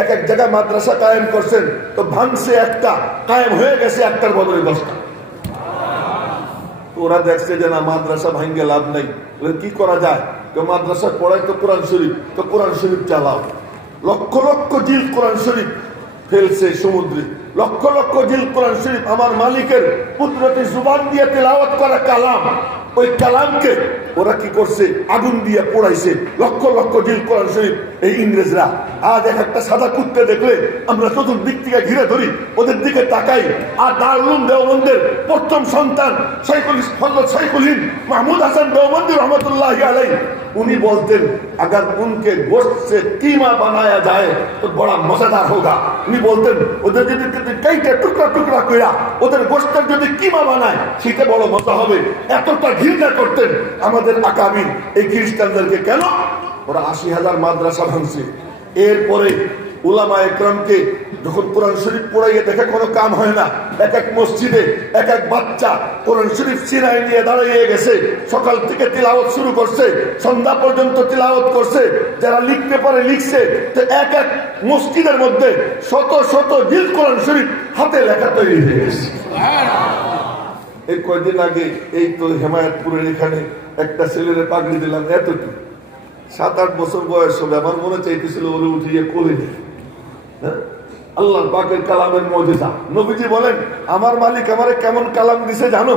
এক এক জায়গায় মাদ্রাসা কায়েম করছেন, তো ভাঙছে একটা, কায়েম হয়ে গেছে একটার বদলে 10টা। ওরা দেখছে যে না, মাদ্রাসা ভাঙ্গে লাভ নাই, কি করা যায়? তো মাদ্রাসা পড়ায় তো কোরআন শরীফ, তো কোরআন শরীফ চালাও। লক্ষ লক্ষ জিল কোরআন শরীফ ফেলছে সমুদ্রে, লক্ষ লক্ষ জিল কোরআন শরীফ আমার মালিকের কুদরতি জুবান দিয়ে তেলাওয়াত করা কালাম, ওই কালামকে ওরা কি করছে? আগুন দিয়ে পোড়াইছে। লক্ষ লক্ষ জিল কোরআন শরীফ এই ইংরেজরা। আজ এক একটা সাদা কুত্তে দেখলে আমরা চতুর্দিক থেকে ঘিরে ধরি, ওদের দিকে তাকাই। আর দারুল দেওবন্দের প্রথম সন্তান শাইখুল হিন্দ মাহমুদ হাসান দেওবন্দি রহমতুল্লাহি আলাইহি, উনি বলতেন अगर उनके गोश्त से कीमा बनाया जाए तो बड़ा मजेदार होगा। उन्हें बोलते ওদের যদি কয়েকটা টুকরা টুকরা কইরা ওদের গোশতের যদি কিমা বানায় সেটা বড় মজা হবে। এতটা ঘৃণা করতেন আমাদের আকাবির এই খ্রিস্টানদেরকে। কেন? ওরা 80,000 মাদ্রাসা ভাঙছে। এরপরে উলামা একরামকে যখন কোরআন শরীফ পড়াইয়ে দেখে কোনো কাম হয় না, এক এক মসজিদে এক এক বাচ্চা কোরআন শরীফ সিনায় নিয়ে দাঁড়িয়ে গেছে, সকাল থেকে তিলাওয়াত শুরু করছে, সন্ধ্যা পর্যন্ত তিলাওয়াত করছে। যারা লিখতে পারে লিখছে। তো এক এক মসজিদের মধ্যে শত শত জিল কোরআন শরীফ হাতে লেখা তৈরি হয়ে গেছে। এই কয়দিন আগে এই তো হেমায়তপুরের এখানে একটা ছেলের পাগড়ি দিলাম, এতটুকু 7-8 বছর বয়স হবে। আমার মনে চাইতেছিল ওরে উঠিয়ে করে দিই। আল্লাহ পাকের কালামের মুজিজা। নবীজি বলেন আমার মালিক আমারে কেমন কালাম দিছে জানো?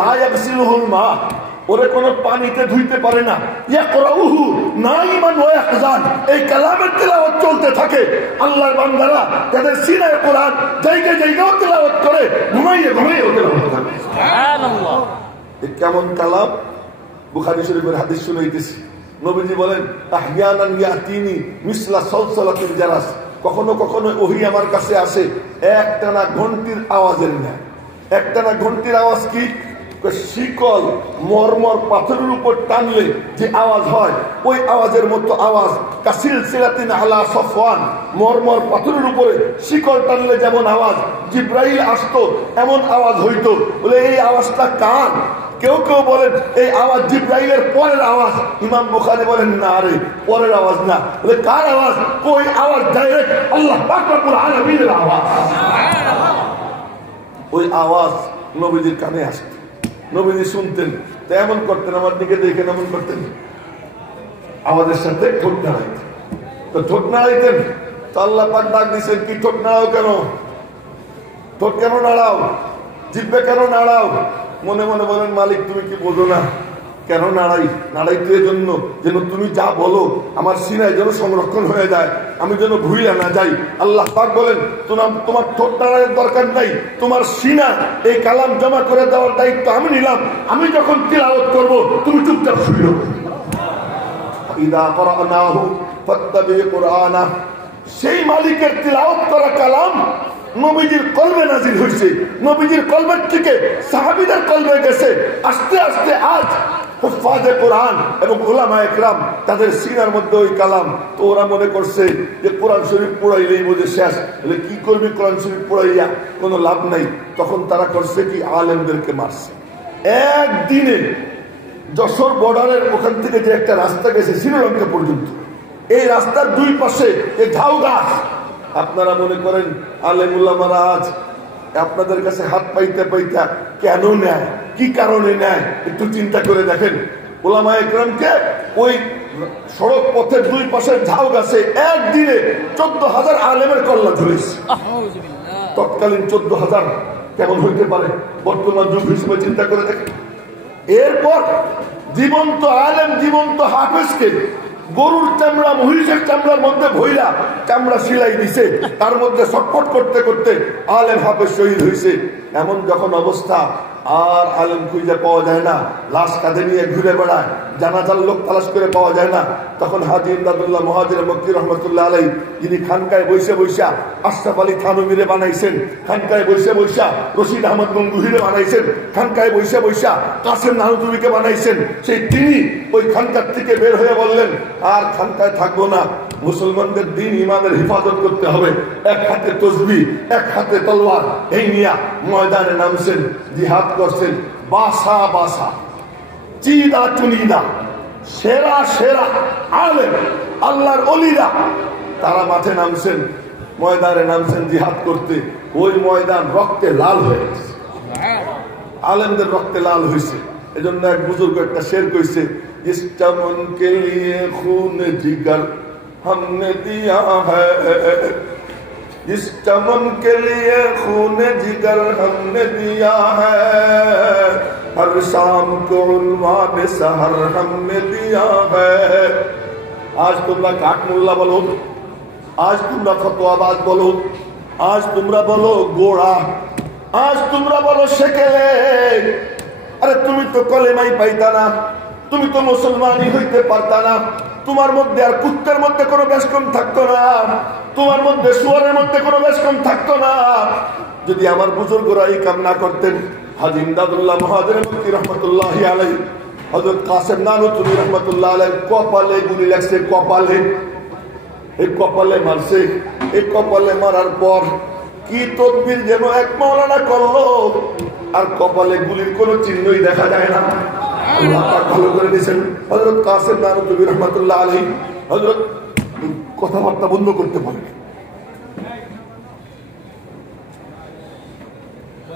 লা ইয়াগসিলুহুল মা, ওরে কোন পানিতে ধুইতে পারে না। ইয়াকরাউহু নাইমান ওয়া ইয়াহজান, এই কালামের তিলাওয়াত চলতে থাকে। আল্লাহর বান্দারা তাদের সিনায় কোরআন জায়গায় জায়গায় তিলাওয়াত করে, ঘুমাইয়ে ঘুমাইয়ে তিলাওয়াত করে। সুবহানাল্লাহ। এই কেমন কালাম? বুখারী শরীফের হাদিস শুনাইতেছি। নবীজি বলেন আহইয়ানান ইয়াতিনি মিসলা সালসালাতিল জারাস, কখনো কখনো ওহী আমার কাছে আসে একটানা ঘন্টির আওয়াজের ন্যায়। একটানা ঘন্টির আওয়াজ কি? শিকল মরমর পাথরের উপর টানলে যে আওয়াজ হয় ওই আওয়াজের মতো আওয়াজ। কাসিল সিলাতিন আলা সফওয়ান, মরমর পাথরের উপরে শিকল টানলে যেমন আওয়াজ, জিব্রাইল আসতো এমন আওয়াজ হইতো। বলে এই আওয়াজটা কার? কেউ কেউ বলেন এই আওয়াজ জিব্রাইলের পরের আওয়াজ। ইমাম বুখারী বলেন না রে, পরের আওয়াজ না। বলে কার আওয়াজ? ওই আওয়াজ ডাইরেক্ট আল্লাহ পাক রব্বুল আলামিনের আওয়াজ। ওই আওয়াজ নবীজির কানে আসত, নবীজি শুনতেন। তো এমন করতেন, আমার দিকে দেখেন এমন করতেন, আওয়াজের সাথে ঠোঁট নাড়াইতেন। তো ঠোঁট নাড়াইতেন তো আল্লাহ পাক ডাক দিয়েছেন কি ঠোঁট নাড়াও কেন? ঠোঁট কেন নাড়াও? জিহ্বা কেন নাড়াও? মনে মনে বলেন মালিক তুমি কি বোঝো না? কেন নাড়াই? নাড়াই তো এজন্য যেন তুমি যা বলো আমার সিনায় যেন সংরক্ষণ হয়ে যায়, আমি যেন ভুলে না যাই। আল্লাহ পাক বলেন তোমার ঠোঁট নাড়ানোর দরকার নাই, তোমার সিনা এই কালাম জমা করে দেওয়ার দায়িত্ব আমি নিলাম। আমি যখন তিলাওয়াত করব তুমি চুপচাপ শুনো। ইদা করানাহু ফাত্তাবি কুরআনা, সেই মালিকের তিলাওয়াত করা কালাম নবীজির কলবে নাজিল হয়েছে। নবীজির কলবের থেকে সাহাবীদের কলবে গেছে। আস্তে আস্তে আজ হুফাজে কোরআন এবং উলামা একরাম তাদের সিনার মধ্যে ওই কালাম। তো ওরা মনে করছে যে কোরআন শরীফ পড়াইলেই বোঝে শেষ। বলে কি করবি কোরআন শরীফ পড়াইয়া? কোনো লাভ নাই। তখন তারা করছে কি আলেমদেরকে মারছে। একদিনে যশোর বর্ডারের ওখান থেকে যে একটা রাস্তা গেছে শ্রীলঙ্কা পর্যন্ত, এই রাস্তার দুই পাশে এই ঝাউ গাছ। আপনারা মনে করেন আলেম উলামারা আজ আপনাদের কাছে হাত পাইতে পাইতে কেন নেয়, কি কারণে নেয়? একটু চিন্তা করে দেখেন। উলামা একরামকে ওই সড়ক পথের দুই পাশের ঝাউ গাছে একদিনে 14,000 আলেমের কল্লা ঝুলেছে। তৎকালীন 14,000 কেমন হইতে পারে বর্তমান যুগ হিসেবে চিন্তা করে দেখেন। এরপর জীবন্ত আলেম, জীবন্ত হাফেজকে গরুর চামড়া মহিষের চামড়ার মধ্যে ভইরা চামড়া সিলাই দিছে, তার মধ্যে ছটফট করতে করতে আলেম হাফেজ শহীদ হয়েছে। এমন যখন অবস্থা, আর আলেম খুঁজে পাওয়া যায় না, লাশ কাঁধে নিয়ে ঘুরে বেড়ায়, জানাজার লোক তালাশ করে পাওয়া যায় না। তখন হাজী ইমদাদুল্লাহ মুহাজির মক্কি রহমতুল্লাহ আলাইহি, যিনি খানকায় বৈশা বৈশা আশরাফ আলী থানভীরে বানাইছেন, খানকায় বৈশা বৈশা রশিদ আহমদ গঙ্গুহিরে বানাইছেন, খানকায় বৈশা বৈশা কাসেম নানুতুবিকে বানাইছেন, সেই তিনি ওই খানকার থেকে বের হয়ে বললেন আর খানকায় থাকবো না, মুসলমানদের দিন ইমানের হিফাজত করতে হবে। এক হাতে তসবিহ, এক হাতে তলোয়ার, এই নিয়া ময়দানে নামছেন, জিহাদ করছেন। বাসা বাসা, চিদা চুনিদা, সেরা সেরা আলেম, আল্লাহর ওলিরা তারা মাঠে নামছেন, ময়দানে নামছেন জিহাদ করতে, ওই ময়দান রক্তে লাল হয়ে গেছে, আলেমদের রক্তে লাল হয়েছে। এজন্য এক বুজুর্গ একটা শের কইছে, जिस चमन के लिए खून जिगर हमने दिया है, जिस चमन के लिए खून जिगर हमने दिया है, हर शाम को उन्वान सहर हमने दिया है। आज তোমরা কাঠমোল্লা বলো, আজ তোমরা ফতোয়াবাজ বলো, আজ তোমরা বলো গোড়া, আজ তোমরা বলো সেকেলে, আরে তুমি তো কলেমাই পাইতা না, তুমি তো মুসলমানই হইতে পারতা না, তোমার মধ্যে আর কুত্তের মধ্যে কোনো বেশকম থাকতো না, তোমার মধ্যে শুয়ারের মধ্যে কোনো বেশকম থাকতো না। যদি আমার বুজুর্গরা এই কাম না করতেন, হাজী ইমদাদুল্লাহ মুহাজির মুফতি রহমতুল্লাহি আলাইহি, হযরত কাসেম নানুতুবি রহমতুল্লাহ আলাইহি কপালে গুলি লাগছে, কপালে, এই কপালে মারছে। এই কপালে মারার পর কি তদবির যেন এক মাওলানা করলো, আর কপালে গুলির কোনো চিহ্নই দেখা যায় না। আল্লাহ পাক ভালো করে দিয়েছেন। হযরত কাসেম নানুতুবি রহমতুল্লাহ আলাইহি হযরত কথাবার্তা বন্ধ করতে পারেন।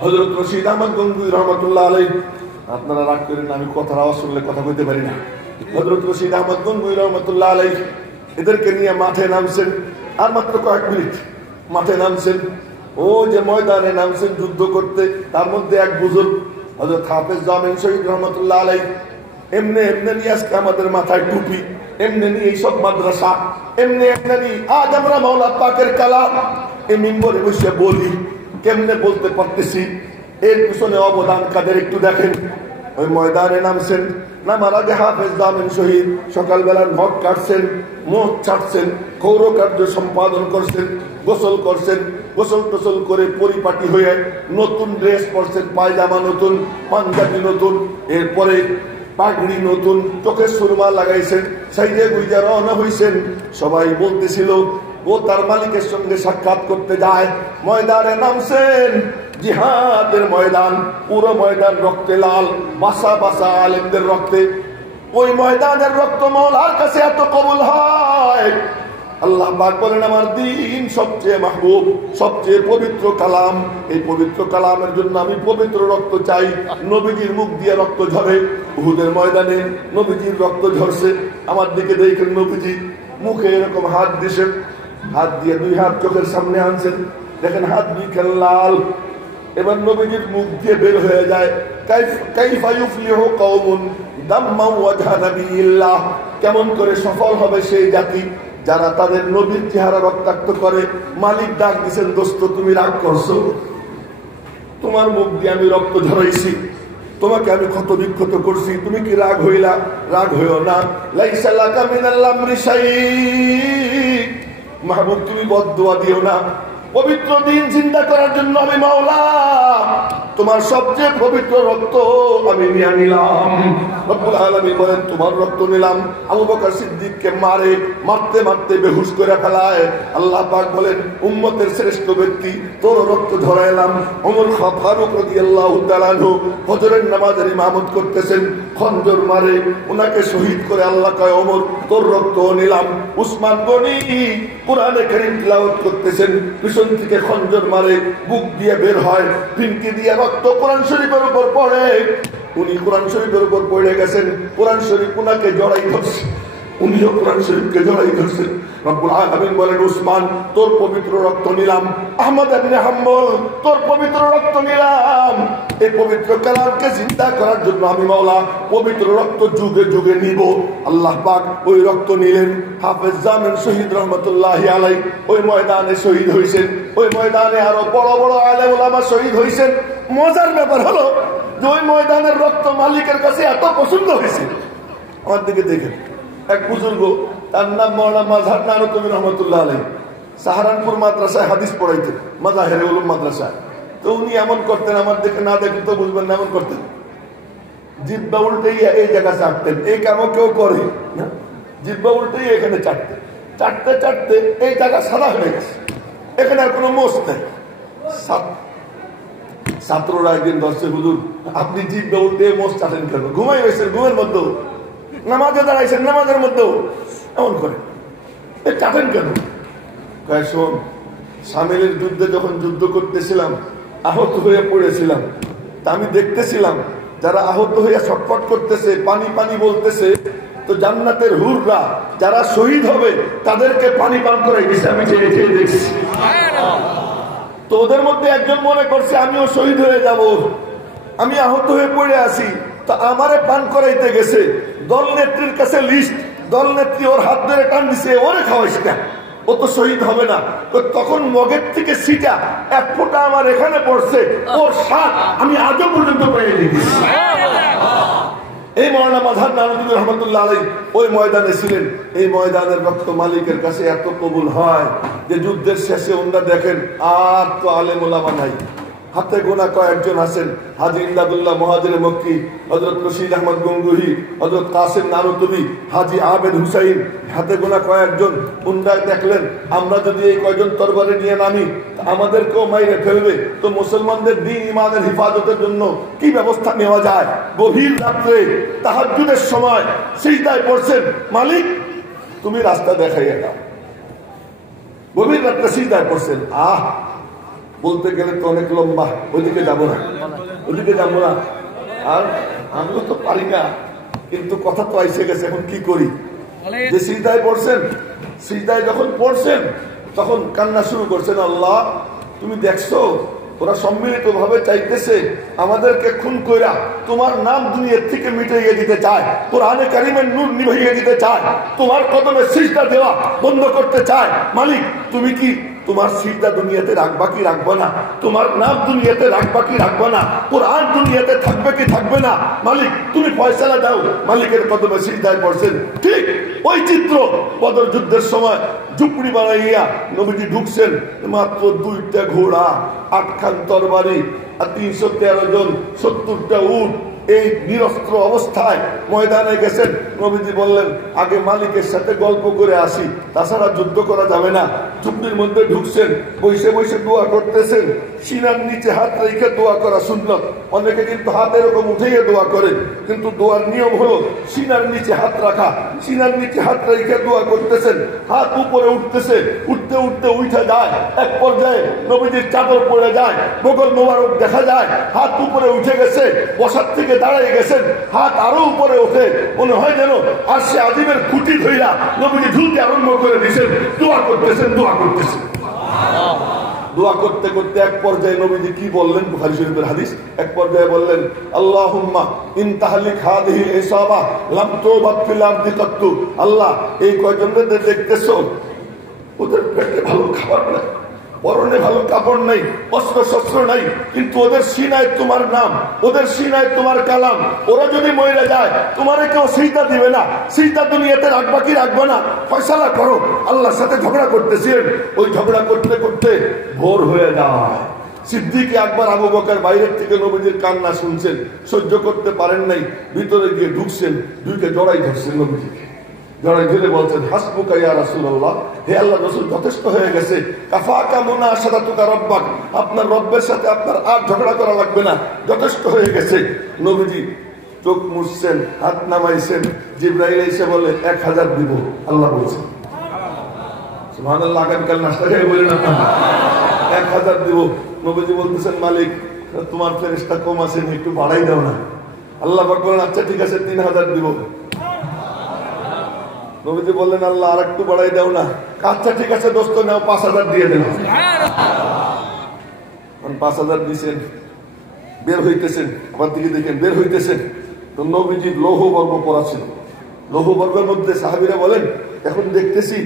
হযরত রশিদ আহমদ গঙ্গুই রহমতুল্লাহ আলাইহি, আপনারা রাগ করেন না, আমি কথার আওয়াজ শুনলে কথা কইতে পারি না। হযরত রশিদ আহমদ গঙ্গুই রহমতুল্লাহ আলাইহি এদেরকে নিয়ে মাঠে নামছেন, আর মাত্র কয়েক মিনিট মাঠে নামছেন। ও যে ময়দানে নামছেন যুদ্ধ করতে, তার মধ্যে এক বুজুর্গ হযরত হাফেজ জামিন শহীদ রহমতুল্লাহ আলাইহি, এমনি এমনি আজকে আমাদের মাথায় টুপি, এমনি এইসব মাদ্রাসা, এমনি এমনি আজ আমরা মাওলা পাকের কালাম এই মিম্বরে বসে বলি, কেমনে বলতে পারতেছি, এর পিছনে অবদান কাদের একটু দেখেন। ওই ময়দানে নামছেন, নামার আগে হাফেজ জামিন শহীদ সকালবেলা নখ কাটছেন, মুখ ছাড়ছেন, কৌর কার্য সম্পাদন করছেন, গোসল করছেন, গোসল টোসল করে পরিপাটি হয়ে নতুন ড্রেস পরছেন, পায়জামা নতুন, পাঞ্জাবি নতুন, এরপরে পাগড়ি নতুন, চোখে সুরমা লাগাইছেন, সাইডে গুইজা রওনা হইছেন। সবাই বলতেছিল ও তার মালিকের সঙ্গে সাক্ষাৎ করতে যায়। ময়দানে নামছেন, জিহাদের ময়দান, পুরো ময়দান রক্তে লাল, বাসা বাসা আলেমদের রক্তে। ওই ময়দানের রক্ত মওলার কাছে এত কবুল হয়, আল্লাহ পাক বলেন আমার দ্বীন সবচেয়ে মাহবুব, সবচেয়ে পবিত্র কালাম, এই পবিত্র কালামের জন্য আমি পবিত্র রক্ত চাই। নবীজির মুখ দিয়ে রক্ত ঝরে, উহুদের ময়দানে নবীজির রক্ত ঝরছে। আমার দিকে দেখেন, নবীজি মুখে এরকম হাত দিয়েছেন, হাত দিয়ে দুই হাত চোখের সামনে আনছেন, দেখেন হাত দুই খেল লাল। এবার নবীজির মুখ দিয়ে বের হয়ে যায়, কাইফা ইউফলিহু কওমুন দাম্মা ওয়াজহা নাবিয়িল্লাহ, কেমন করে সফল হবে সেই জাতি যারা তাদের নবীর চেহারা রক্তাক্ত করে। মালিক ডাক দিচ্ছেন, দোস্ত তুমি রাগ করছো, তোমার মুখ দিয়ে আমি রক্ত ঝরাইছি, তোমাকে আমি ক্ষত বিক্ষত করছি, তুমি কি রাগ হইলা? রাগ হইও না। লাইসা লাকা মিনাল আমরি শাইই, মাহবুব তুমি বদদুয়া দিও না। পবিত্র দিন চিন্তা করার জন্য আমি মাওলা তোমার সবচেয়ে পবিত্র রক্ত আমি নিয়ে নিলাম। রব্বুল আলামিন বলেন তোমার রক্ত নিলাম। আবু বকর সিদ্দিককে মারতে মারতে বেহুশ করে ফেলায়। আল্লাহ পাক বলেন উম্মতের শ্রেষ্ঠ ব্যক্তি তোর রক্ত ঝরাইলাম। ওমর ফারুক রাদিয়াল্লাহু তাআলা আনহু ফজরের নামাজের ইমামত করতেছেন, খঞ্জর মারে ওনাকে শহীদ করে আল্লাহ কয় ওমর তোর রক্ত নিলাম। উসমান গনি কোরআনে কারীম তিলাওয়াত করতেছেন, পিছন থেকে খঞ্জর মারে, বুক দিয়ে বের হয়, পিনকি দিয়ে রক্ত কোরআন শরীফের উপর পড়ে। উনি কোরআন শরীফের উপর পড়ে গেছেন, কোরআন শরীফ উনাকে জড়াই ধরছে, উনিও কোরআন শরীফকে জড়াই ধরছেন। রব্বুল আলামিন বলেন উসমান তোর পবিত্র রক্ত নিলাম। আহমদ ইবনে হাম্বল তোর পবিত্র রক্ত নিলাম। এই পবিত্র কালামকে চিন্তা করার জন্য আমি মাওলা পবিত্র রক্ত যুগে যুগে নিব। আল্লাহ পাক ওই রক্ত নিলেন। হাফেজ জামিন শহীদ রহমতুল্লাহি আলাইহি ওই ময়দানে শহীদ হয়েছেন। ওই ময়দানে আরো বড় বড় আলেম ওলামা শহীদ হয়েছেন। মজার ব্যাপার হলো যে ওই ময়দানের রক্ত মালিকের কাছে এত পছন্দ হয়েছে। আমার দিকে দেখেন, এক বুজুর্গ তার নাম মাওলানা মাজহার নানুতুবি রহমতুল্লাহ আলাইহি, সাহারানপুর মাদ্রাসায় হাদিস পড়াইতেন, মাজাহিরে উলুম মাদ্রাসায়। তো উনি এমন করতেন, আমার দেখে না দেখেন তো বুঝবেন না, এমন করতেন জিব্বা উল্টেই এই জায়গা চাটতেন। এই কামও কেউ করে না, জিব্বা উল্টেই এখানে চাটতেন। চাটতে চাটতে এই জায়গা সাদা হয়ে গেছে, এখানে আর কোনো মোষ নেই। ছাত্ররা একদিন ধরছে, হুজুর আপনি জিব্বা উল্টে মোষ চাটেন কেন? ঘুমাই হয়েছেন ঘুমের মধ্যেও, নামাজে দাঁড়াইছেন নামাজের মধ্যেও এমন করে চাটেন কেন? শোন, সামিলের যুদ্ধে যখন যুদ্ধ করতেছিলাম আহত হয়ে পড়েছিলাম, তা আমি দেখতেছিলাম যারা আহত হয়ে ছটফট করতেছে, পানি পানি বলতেছে, তো জান্নাতের হুররা যারা শহীদ হবে তাদেরকে পানি পান করে গেছে, আমি চেয়ে চেয়ে দেখছি। তো ওদের মধ্যে একজন মনে করছে আমিও শহীদ হয়ে যাব, আমি আহত হয়ে পড়ে আছি, তো আমারে পান করাইতে গেছে। দল নেত্রীর কাছে লিস্ট, দল নেত্রী ওর হাত ধরে টান দিছে, ওরে খাওয়াইস না, ও তো শহীদ হবে না। তো তখন মগের থেকে সিটা এক ফোঁটা আমার এখানে পড়ছে, ওর স্বাদ আমি আজও পর্যন্ত পেয়ে দিয়েছি। এই মৌলানা মাযহার নানুদ্দিন রহমাতুল্লাহ আলাইহি ওই ময়দানে ছিলেন। এই ময়দানের রক্ত মালিকের কাছে এত কবুল হয় যে যুদ্ধের শেষে ওনারা দেখেন আর তো আলেম ওলামা নাই, হাতে গোনা কয়েকজন আছেন, হাজী ইমদাদুল্লাহ মুহাজির মক্কি, হযরত রশিদ আহমদ গঙ্গুহি, হযরত কাসিম নানুতুবি, হাজী আবেদ হুসাইন, হাতে গোনা কয়েকজন। ওনারা দেখলেন আমরা যদি এই কয়েকজন তরবারি নিয়ে নামি আমাদেরকেও মাইরে ফেলবে, তো মুসলমানদের দ্বীন ইমানের হিফাজতের জন্য কি ব্যবস্থা নেওয়া যায়। গভীর রাত্রে তাহাজ্জুদের সময় সিজদায় পড়ছেন, মালিক তুমি রাস্তা দেখাইয়া দাও। গভীর রাত্রে সিজদায় পড়ছেন। বলতে গেলে তো অনেক লম্বা, ওইদিকে যাবো না, ওইদিকে যাবো না, আর আমিও তো পারি না, কিন্তু কথা তো আইসে গেছে, এখন কি করি। যে সিজদায় পড়ছেন, সিজদায় যখন পড়ছেন তখন কান্না শুরু করছেন, আল্লাহ তুমি দেখছো ওরা সম্মিলিত ভাবে চাইতেছে আমাদেরকে খুন কইরা তোমার নাম দুনিয়ার থেকে মিটাইয়ে দিতে চায়, কোরআনে কারিমের নূর নিভাইয়ে দিতে চায়, তোমার কদমে সিজদা দেওয়া বন্ধ করতে চায়। মালিক তুমি কি তোমার সিজদা দুনিয়াতে রাখবা কি রাখবা না, তোমার নাম দুনিয়াতে রাখবা কি রাখবা না, কোরআন দুনিয়াতে থাকবে কি থাকবে না, মালিক তুমি ফয়সালা দাও। মালিকের কদমে সিজদায় পড়ছেন। ঠিক ওই চিত্র বদর যুদ্ধের সময় ঝুপড়ি বানাইয়া নবীজি ঢুকছেন, মাত্র 2টা ঘোড়া, 8খান তরবারি আর 313 জন, 70টা উট, এই নিরস্ত্র অবস্থায় ময়দানে গেছেন। নবীজি বললেন আগে মালিকের সাথে গল্প করে আসি, তাছাড়া যুদ্ধ করা যাবে না। চুপড়ির মধ্যে ঢুকছেন, বসে বসে দোয়া করতেছেন। সিনার নিচে হাত রেখে দোয়া করা সুন্নত, অনেকে কিন্তু হাত এরকম উঠেই দোয়া করে, কিন্তু দোয়ার নিয়ম হলো সিনার নিচে হাত রাখা। সিনার নিচে হাত রেখে দোয়া করতেছেন, হাত উপরে উঠতেছে, উঠতে উঠতে উঠে যায়, এক পর্যায়ে নবীজির চাদর পড়ে যায়, বগল মোবারক দেখা যায়, হাত উপরে উঠে গেছে, বসার থেকে দাঁড়াই গেছেন, হাত আরো উপরে ওঠে, মনে হয় যেন আরশে আজিমের খুঁটি ধইরা নবীজি ঝুলতে আরম্ভ করে দিয়েছেন, দোয়া করতেছেন, দোয়া করতেছেন। দোয়া করতে করতে এক পর্যায়ে নবীজি কি বললেন, বুখারী শরীফের হাদিস, এক পর্যায়ে বললেন আল্লাহুম্মা ইন তাহলিক হাদিহি ইসাবা লাম তুবাত ফিল আরদি কাত্তু। আল্লাহ এই কয়জনকে দেখতেছো, ওদের পেটে ভালো খাবার নাই, পরনে ভালো কাপড় নাই, অস্ত্র শস্ত্র নাই, কিন্তু ওদের সিনায় তোমার নাম, ওদের সিনায় তোমার কালাম, ওরা যদি মরে যায় তোমারে কেউ সিজদা দিবে না, সিজদা দুনিয়াতে রাখবা কি রাখবা না ফয়সালা করো। আল্লাহর সাথে ঝগড়া করতেছিলেন, ওই ঝগড়া করতে করতে ভোর হয়ে যায়। সিদ্দিক আকবর আবু বকর বাইরের থেকে নবীজির কান্না শুনছেন, সহ্য করতে পারেন নাই, ভিতরে গিয়ে ঢুকছেন, ঢুকে জড়াই ধরছেন নবীজিকে, জড়াই ধরে বলছেন হাসবুকা ইয়া রাসূলুল্লাহ, হে আল্লাহ রাসূল যথেষ্ট হয়ে গেছে, কাফাকা মুনাশারাতুকা রাব্বাক, আপনার রব্বের সাথে আপনার আর ঝগড়া করা লাগবে না, যথেষ্ট হয়ে গেছে। নবীজি চোখ মুছছেন, হাত নামাইছেন, জিবরাইল এসে বলে 1000 দিব, আল্লাহ বলছেন সুবহানাল্লাহ। আগামীকাল নাস্তা খেয়ে বলেন 1000 দিব। নবীজি বলতেছেন মালিক তোমার ফেরেশতা কম আছে, একটু বাড়াই দাও না। আল্লাহ পাক বলেন আচ্ছা ঠিক আছে 3000 দিব। নবীজি বললেন আল্লাহ আর একটু বাড়াই দাও না। আচ্ছা ঠিক আছে দোস্ত নাও 5000 দিয়ে দেন। 5000 দিয়েছেন, বের হইতেছেন, আবার দিকে দেখেন বের হইতেছেন, তো নবীজি লৌহ বর্ম পরা ছিল। লৌহ বর্মের মধ্যে সাহাবীরা বলেন এখন দেখতেছি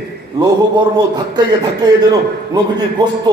লৌহ বর্ম ধাক্কাইয়ে ধাক্কাইয়ে যেন নবীজির গোস্ত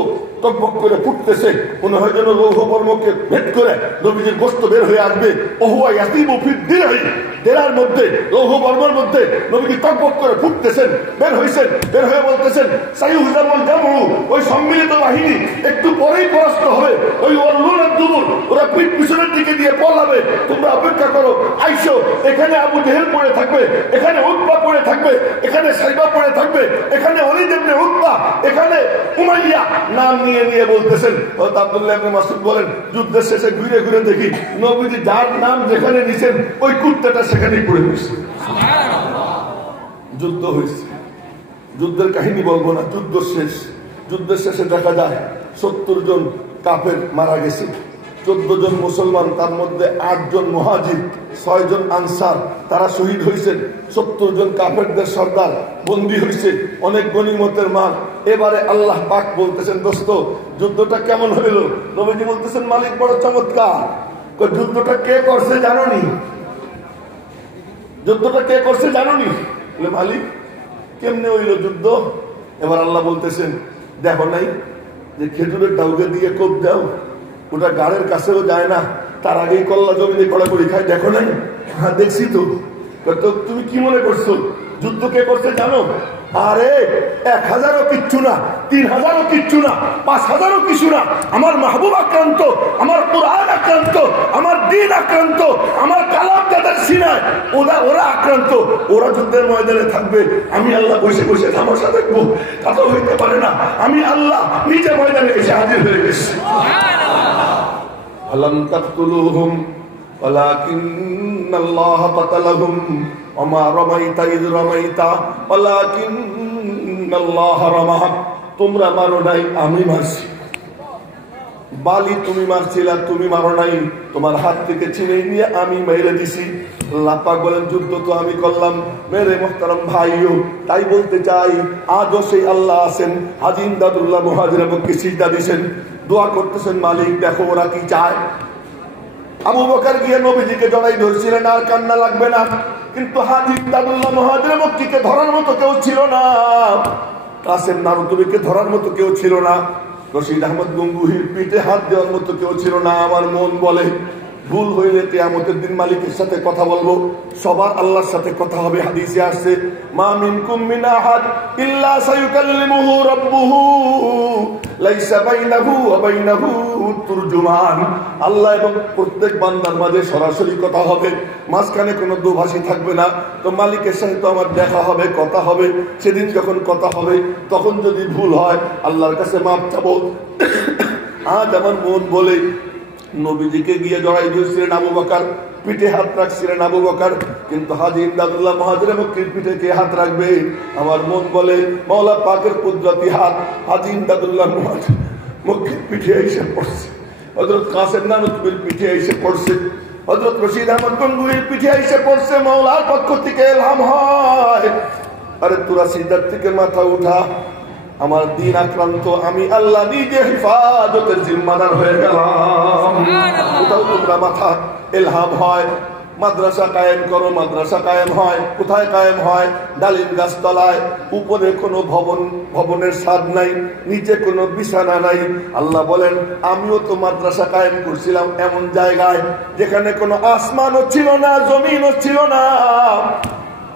টকবক করে ফুটতেছে, মনে হয় যেন লৌহ বর্মকে ভেদ করে নবীজির গোস্ত বের হয়ে আসবে। ওহুয়া ইয়াতিবু ফি দিরহি, দেরার মধ্যে লৌহ বর্মের মধ্যে নবীজি টকবক করে ফুটতেছেন, বের হইছেন, বের হয়ে বলতেছেন সাইয়ুহজামুল জামউ, ওই সম্মিলিত বাহিনী একটু পরেই পরাস্ত হবে, ওই ওয়াল্লুনাদ দুবুর, ওরা পিঠ পিছনের দিকে দিয়ে পলাবে, তোমরা অপেক্ষা করো, আইসো। এখানে আবু জেহেল পড়ে থাকবে, এখানে উতবা পড়ে থাকবে, এখানে সাইবা পড়ে থাকবে, এখানে ওয়ালিদ ইবনে উতবা, এখানে উমাইয়া, নাম নিয়ে নিয়ে বলতেছেন। হযরত আব্দুল্লাহ ইবনে মাসউদ বলেন যুদ্ধের শেষে ঘুরে ঘুরে দেখি নবীজি যার নাম যেখানে নিছেন ওই কুত্তাটা সেখানেই পড়ে গেছে। যুদ্ধ হয়েছে, যুদ্ধের কাহিনী বলবো না, যুদ্ধ শেষ। যুদ্ধের শেষে দেখা যায় 70 জন কাফের মারা গেছে, 14 জন মুসলমান, তার মধ্যে 8 জন মুহাজির, 6 জন আনসার, তারা শহীদ হয়েছেন। 70 জন কাফেরদের সর্দার বন্দী হয়েছে, অনেক গনিমতের মাল। এবারে আল্লাহ পাক বলতেছেন, দোস্ত যুদ্ধটা কেমন হইল? নবীজি বলতেছেন, মালিক বড় চমৎকার। যুদ্ধটা কে করছে জানোনি? যুদ্ধটা কে করছে জানোনি? বলে মালিক কেমনে হইল যুদ্ধ? এবার আল্লাহ বলতেছেন, দেখো নাই যে খেজুরের ডাউকে দিয়ে কোপ দাও, ওটা গাড়ের কাছেও যায় না, তার আগেই কল্লা জমিনে কড়াকড়ি খায়, দেখো নাই? হ্যাঁ দেখছি তো। তুমি কি মনে করছো যুদ্ধ কে করছে জানো? আরে 1000ও কিচ্ছু না, 3000ও কিচ্ছু না, 5000ও কিছু না। আমার মাহবুব আক্রান্ত, আমার কুরআন আক্রান্ত, আমার দ্বীন আক্রান্ত, আমার কালাম যাদের সিনায় ওরা আক্রান্ত। ওরা যুদ্ধের ময়দানে থাকবে, আমি আল্লাহ বসে বসে তামাশা দেখবো, তা তো হইতে পারে না। আমি আল্লাহ নিজে ময়দানে এসে হাজির হয়ে গেছি। আলাম তাকতুলুহুম ওয়ালাকিন্নাল্লাহা কাতালাহুম ওমা রামাইতা ইয রামাইতা ওয়ালাকিন্নাল্লাহা রামা। তোমরা মারো নাই, আমি মারছি। বালি তুমি মারছিলা, তুমি মারো নাই, তোমার হাত থেকে ছিনে নিয়ে আমি মেরে দিছি। আল্লাহ পাক বলেন, যুদ্ধ তো আমি করলাম। মেরে মোহতারাম ভাইও, তাই বলতে চাই আজও সেই আল্লাহ আছেন। হাজী ইমদাদুল্লাহ মুহাজির মক্কি সিজদা দিছেন, দোয়া করতেছেন, মালিক দেখো ওরা কি চায়। আবু বকর গিয়ে নবীজিকে জড়াই ধরছিলেন, আর কান্না লাগবে না। কিন্তু হাজী ইমদাদুল্লাহ মুহাজির মক্কিকে ধরার মতো কেউ ছিল না, কাসেম নানুতুবিকে ধরার মতো কেউ ছিল না, রশিদ আহমদ গঙ্গুহির পিঠে হাত দেওয়ার মতো কেউ ছিল না। আমার মন বলে ভুল হইলে কিয়ামতের দিন মালিকের সাথে কথা বলবো, সবার আল্লাহর সাথে কথা হবে। হাদিসে আসছে, মা মিনকুম মিন আহাদ ইল্লা সায়ুকাল্লিমুহু রাব্বুহু লাইসা বাইনাহু ওয়া বাইনাহু তুরজুমান। আল্লাহ এবং প্রত্যেক বান্দার মাঝে সরাসরি কথা হবে, মাঝখানে কোনো দুভাষী থাকবে না। তো মালিকের সাথে তো আমার দেখা হবে, কথা হবে। সেদিন যখন কথা হবে, তখন যদি ভুল হয় আল্লাহর কাছে মাপ চাবো। আজ আমার মন বলে নবীজিকে গিয়ে জড়াই ধরছিলেন আবু বকর, পিঠে হাত রাখছিলেন আবু বকর, কিন্তু হাজী ইমদাদুল্লাহ মুহাজির মক্কির পিঠে কে হাত রাখবে? আমার মন বলে মাওলা পাকের কুদরতি হাত হাজী ইমদাদুল্লাহ মুহাজির মক্কির পিঠে এসে পড়ছে, হযরত কাসেম নানুতুবির পিঠে এসে পড়ছে, হযরত রশিদ আহমদ গঙ্গুহির পিঠে এসে পড়ছে। মাওলার পক্ষ থেকে ইলহাম হয়, আরে তোরা সিজদার থেকে মাথা উঠা, আমার দিন আক্রান্ত, আমি আল্লাহ নিজে হিফাজতের জিম্মাদার হয়ে গেলাম। কোথাও তোমরা মাথা ইলহাম হয়, মাদ্রাসা কায়েম করো, মাদ্রাসা কায়েম হয়। কোথায় কায়েম হয়? ডালিম গাছতলায়। উপরে কোনো ভবনের ছাদ নাই, নিচে কোনো বিছানা নাই। আল্লাহ বলেন, আমিও তো মাদ্রাসা কায়েম করছিলাম এমন জায়গায় যেখানে কোনো আসমানও ছিল না, জমিনও ছিল না,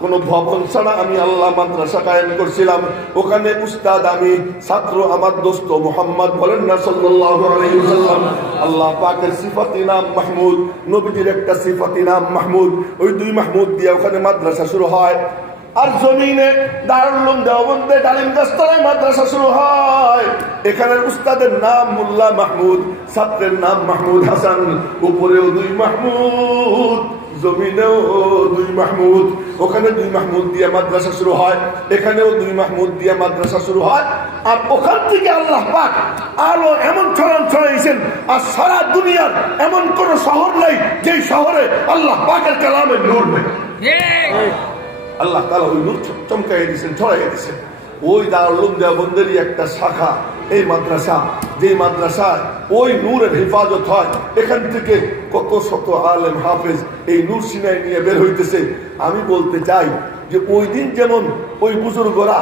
কোন ভবন ছাড়া আমি আল্লাহ মাদ্রাসা কায়েম করছিলাম। ওখানে উস্তাদ আমি, ছাত্র আমার দোস্ত মুহাম্মদ, বলেন না সাল্লাল্লাহু আলাইহি ওয়াসাল্লাম। আল্লাহ পাকের সিফাতি নাম মাহমুদ, নবীজির একটা সিফাতি নাম মাহমুদ। ওই দুই মাহমুদ দিয়ে ওখানে মাদ্রাসা শুরু হয়। আর জমিনে দারুল উলুম দেওবন্দে ডালিম গাছতলায় মাদ্রাসা শুরু হয়। এখানের উস্তাদের নাম মোল্লা মাহমুদ, ছাত্রের নাম মাহমুদ হাসান। উপরেও দুই মাহমুদ, জমিনেও দুই মাহমুদ। ওখানে দুই মাহমুদ দিয়ে মাদ্রাসা শুরু হয়, এখানেও দুই মাহমুদ দিয়ে মাদ্রাসা শুরু হয়। আর ওখান থেকে আল্লাহ পাক আলো এমন ছড়াইছেন, আর সারা দুনিয়ার এমন কোন শহর নেই যেই শহরে আল্লাহ পাকের কালামের নূর নেই। আল্লাহ তাআলা ওই নূর চমকাইয়ে দিয়েছেন, ছড়াইয়ে দিয়েছেন। ওই দারুল উলুম দেওবন্দেরই একটা শাখা এই মাদ্রাসা, যে মাদ্রাসায় ওই নূরের হেফাজত হয়। এখান থেকে কত শত আলেম হাফেজ এই নূর সিনাই নিয়ে বের হইতেছে। আমি বলতে চাই যে ওই দিন যেমন ওই বুজুর্গরা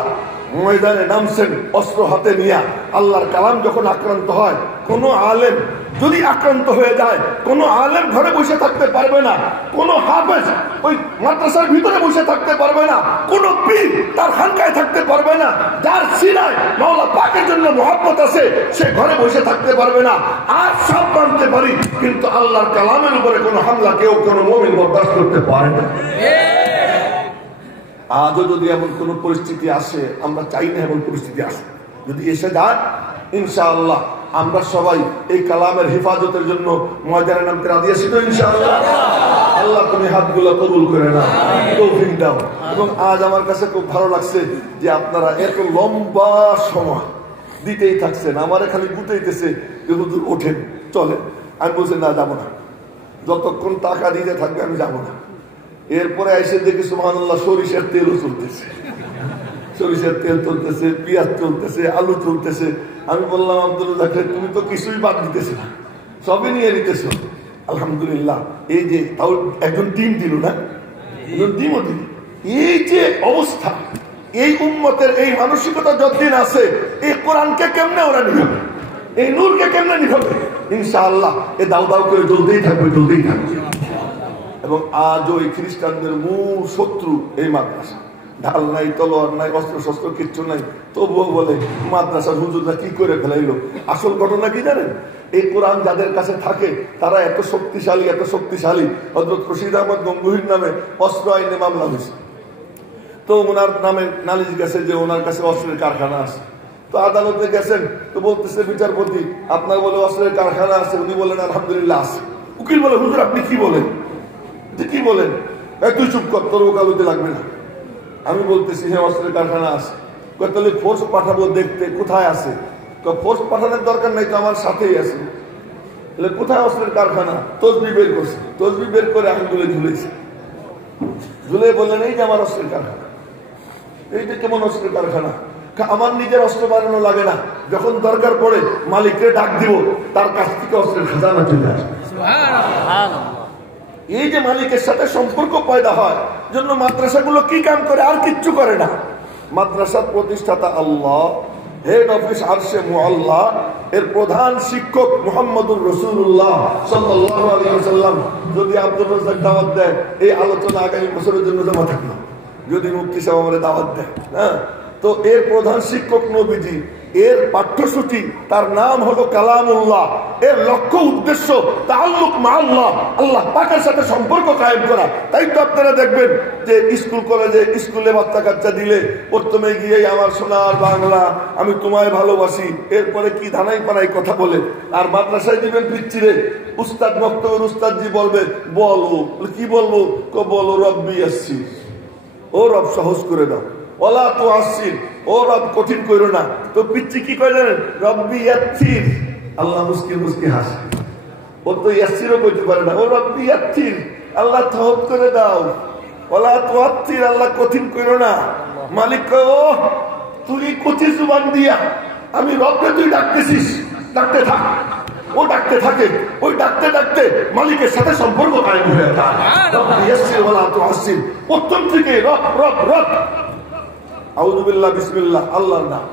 ময়দানে নামছেন অস্ত্র হাতে নিয়ে, আল্লাহর কালাম যখন আক্রান্ত হয়, কোন আলেম যদি আক্রান্ত হয়ে যায়, কোন আলেম ঘরে বসে থাকতে পারবে না, কোন হাফেজ ওই মাদ্রাসার ভিতরে বসে থাকতে পারবে না, কোন পীর তার খানকায় থাকতে পারবে না। যার সিনায় মাওলা পাকের জন্য মহব্বত আছে, সে ঘরে বসে থাকতে পারবে না। আর সব মানতে পারি, কিন্তু আল্লাহর কালামের উপরে কোন হামলা কেউ কোন মুমিন বরদাস্ত করতে পারে না। আজও যদি এমন কোন পরিস্থিতি আসে, আমরা চাই না এমন পরিস্থিতি আসে, যদি এসে যায় ইনশাআল্লাহ আমরা সবাই এই কালামের হেফাজতের জন্য ময়দানে নামতে রাজি আছি তো ইনশাআল্লাহ। আল্লাহ তুমি হাতগুলো কবুল করে নাও, তৌফিক দাও। এবং আজ আমার কাছে খুব ভালো লাগছে যে আপনারা এত লম্বা সময় দিতেই থাকছেন, আমারে খালি গুটাইতেছে যে হুজুর ওঠেন চলে। আমি বলছি না, যাবো না, যতক্ষণ টাকা দিতে থাকবে আমি যাবো না। এরপরে এসে দেখি সুবহানাল্লাহ সরিষার তেলও চলতেছে, সরিষার তেল চলতেছে, পেঁয়াজ চলতেছে, আলু চলতেছে। আমি বললাম আব্দুল রাজ্জাক তুমি তো কিছুই বাদ দিতেছো না, সবই নিয়ে নিতেছো। আলহামদুলিল্লাহ, এই যে তাও একজন ডিম দিল না, ডিমও দিল। এই যে অবস্থা, এই উম্মতের এই মানসিকতা যতদিন আছে, এই কোরআনকে কেমনে ওরা নিভাবে, এই নূরকে কেমনে নিভাবে? ইনশাআল্লাহ এ দাও দাও করে জ্বলতেই থাকবে, জ্বলতেই থাকবে। এবং আজও এই খ্রিস্টানদের মূল শত্রু এই মাদ্রাসা। ঢাল নাই, তলোয়ার নাই, অস্ত্র শস্ত্র কিচ্ছু নাই, তবুও বলে মাদ্রাসার হুজুররা কি করে ফেলাইলো। আসল ঘটনা কি জানেন? এই কোরআন যাদের কাছে থাকে তারা এত শক্তিশালী, এত শক্তিশালী। হযরত রশিদ আহমদ গঙ্গুহির নামে অস্ত্র আইনে মামলা হয়েছে। তো ওনার নামে নালিশ গেছে যে ওনার কাছে অস্ত্রের কারখানা আছে। তো আদালতে গেছেন, তো বলতেছে বিচারপতি আপনার বলে অস্ত্রের কারখানা আছে? উনি বলেন আলহামদুলিল্লাহ আছে। উকিল বলে হুজুর আপনি কি বলেন? যে কি বলেন? তুই চুপ কর, তোর ওকালতি লাগবে না। আমি বলতেছি হ্যাঁ অস্ত্রের কারখানা আছে। তাহলে ফোর্স পাঠাবো দেখতে, কোথায় আছে? ফোর্স পাঠানোর দরকার নাই, তো আমার সাথেই আছে। কোথায় অস্ত্রের কারখানা? তসবিহ বের করছে, তসবিহ বের করে আঙুলে ঝুলেছে, ঝুলে বললেন এই যে আমার অস্ত্রের কারখানা। এইটা কেমন অস্ত্রের কারখানা? আমার নিজের অস্ত্র বানানো লাগে না, যখন দরকার পড়ে মালিককে ডাক দিব, তার কাছ থেকে অস্ত্রের খাজানা চলে আসবে। এই যে মালিকের সাথে সম্পর্ক পয়দা হয়, জন্য মাদ্রাসাগুলো কি কাম করে? আর কিচ্ছু করে না। মাদ্রাসার প্রতিষ্ঠাতা আল্লাহ, হেড অফিস আরশে মুআল্লা, এর প্রধান শিক্ষক মুহাম্মদুর রাসূলুল্লাহ সাল্লাল্লাহু আলাইহি ওয়াসাল্লাম যদি আব্দুর রাজ্জাক দাওয়াত দেয়, এই আলোচনা আগামী বছরের জন্য জমা থাকলো। যদি মুফতি সাহেব আমাদের দাওয়াত দেয়, হ্যাঁ, তো এর প্রধান শিক্ষক নবীজি, এর পাঠ্যসূচি, তার নাম হলো কালামুল্লাহ। এর লক্ষ্য উদ্দেশ্য তাআল্লুক মা আল্লাহ, আল্লাহ পাকের সাথে সম্পর্ক কায়েম করা। তাই তো আপনারা দেখবেন যে স্কুল কলেজে, স্কুলে বাচ্চা কাচ্চা দিলে প্রথমে গিয়ে আমার সোনার বাংলা, আমি তোমায় ভালোবাসি, এরপরে কি ধানাই পানাই কথা বলে। আর মাদ্রাসায় দিবেন পিচ্ছিরে, উস্তাদ বক্তব্যের উস্তাদজি বলবে বলো, কি বলবো? বলো রব্বি আসছি, ও রব সহজ করে দাও, ওলা তো আসছির, ও রব কঠিন করো না। তো পিচ্ছি কি করে জানেন? রব্বি ইয়াসসির, আল্লাহ মুস্কি মুস্কি হাসে। ও তো ইয়াসসিরও কইতে পারে না, ও রব্বি ইয়াসসির, আল্লাহ সহজ করে দাও। ওলা তো আসছির, আল্লাহ কঠিন করো না। মালিক কয় ও তুই কচি জুবান দিয়া আমি রবকে তুই ডাকতেছিস, ডাকতে থাক। ও ডাকতে থাকে, ওই ডাকতে ডাকতে মালিকের সাথে সম্পর্ক কায়েম হয়ে যায়। রব্বি ইয়াসসির ওলা তো আসছির, প্রথম থেকে রব রব রব। আউযু বিল্লাহ, বিসমিল্লাহ আল্লাহর নাম,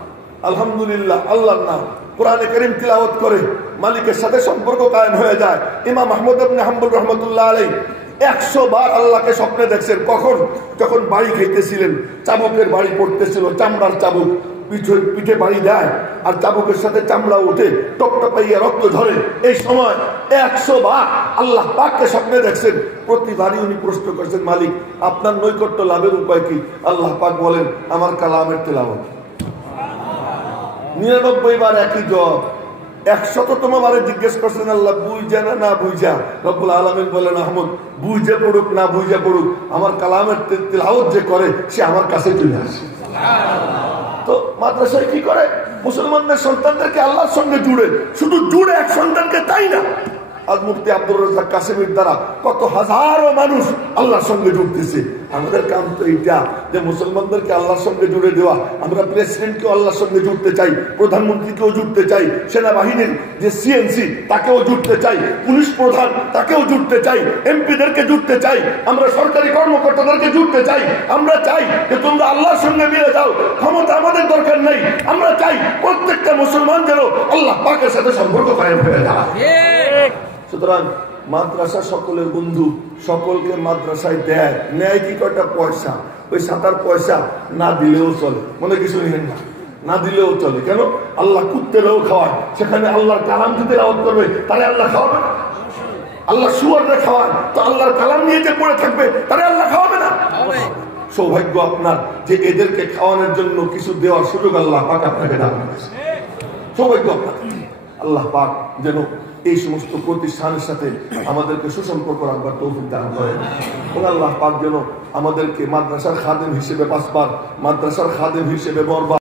আলহামদুলিল্লাহ আল্লাহর নাম, কোরআনে কারীম তিলাওয়াত করে মালিকের সাথে সম্পর্ক কায়েম হয়ে যায়। ইমাম আহমদ ইবনে হাম্বল রাহমাতুল্লাহ আলাইহি 100 বার আল্লাহকে স্বপ্নে দেখছেন। কখন? যখন বাড়ি খাইতেছিলেন, চাবুকের বাড়ি পড়তেছিল, চামড়ার চাবুক, পিঠে বাড়ি দেয় আর চাবুকের সাথে চামড়া উঠে, টপটপাইয়া রক্ত ধরে। এই সময় 100 বার আল্লাহ পাককে স্বপ্নে দেখছেন। প্রতিবারই উনি প্রশ্ন করছেন, মালিক আপনার নৈকট্য লাভের উপায় কি? আল্লাহ পাক বলেন, আমার কালামের তেলাওয়াত। 99 বার একই জবাব। 100তম বারে জিজ্ঞেস করছেন, আল্লাহ বুঝা না না বুঝা? রব্বুল আলামিন বলেন, আহমদ বুঝে পড়ুক না বুঝে পড়ুক, আমার কালামের তেলাওয়াত যে করে সে আমার কাছে চলে আসে। তো মাদ্রাসায় কি করে? মুসলমানদের সন্তানদেরকে আল্লাহর সঙ্গে জুড়ে, শুধু জুড়ে এক সন্তানকে, তাই না। আজ মুফতি আব্দুর রাজ্জাক কাসেমীর দ্বারা কত হাজারো মানুষ আল্লাহর সঙ্গে জুড়তেছে। আমাদের কাম তো এইটা যে মুসলমানদেরকে আল্লাহর সঙ্গে জুড়ে দেওয়া। আমরা প্রেসিডেন্টকে আল্লাহর সঙ্গে জুড়তে চাই, প্রধানমন্ত্রীকেও জুড়তে চাই, সেনাবাহিনীর যে সিএনসি তাকেও জুড়তে চাই, পুলিশ প্রধান তাকেও জুড়তে চাই, এমপিদেরকে জুড়তে চাই, আমরা সরকারি কর্মকর্তাদেরকে জুড়তে চাই। আমরা চাই যে তোমরা আল্লাহর সঙ্গে মিলে যাও, ক্ষমতা আমাদের দরকার নেই। আমরা চাই প্রত্যেকটা মুসলমান যেন আল্লাহ পাকের সাথে সম্পর্ক কায়েম হয়ে যায়। সুতরাং মাদ্রাসা সকলের বন্ধু, সকলকে মাদ্রাসায় দেয়। নেয় কি কয়টা পয়সা, ওই 7 পয়সা না দিলেও চলে, মনে কিছু নিলেন না, না দিলেও চলে। কেন? আল্লাহ কুত্তেরাও খাওয়ায়, সেখানে আল্লাহর কালাম যদি তেলাওয়াত করবে তাহলে আল্লাহ খাওয়াবে না। আল্লাহ শুয়োররে খাওয়ান, তো আল্লাহর কালাম নিয়ে যে পড়ে থাকবে তাহলে আল্লাহ খাওয়াবে না। সৌভাগ্য আপনার যে এদেরকে খাওয়ানোর জন্য কিছু দেওয়ার সুযোগ আল্লাহ পাক আপনাকে দান করেছে। সৌভাগ্য আপনার। আল্লাহ পাক যেন এই সমস্ত প্রতিষ্ঠানের সাথে আমাদেরকে সুসম্পর্ক রাখবার তৌফিক দান করেন। এবং আল্লাহ পাক যেন আমাদেরকে মাদ্রাসার খাদেম হিসেবে বাঁচবার, মাদ্রাসার খাদেম হিসেবে মরবার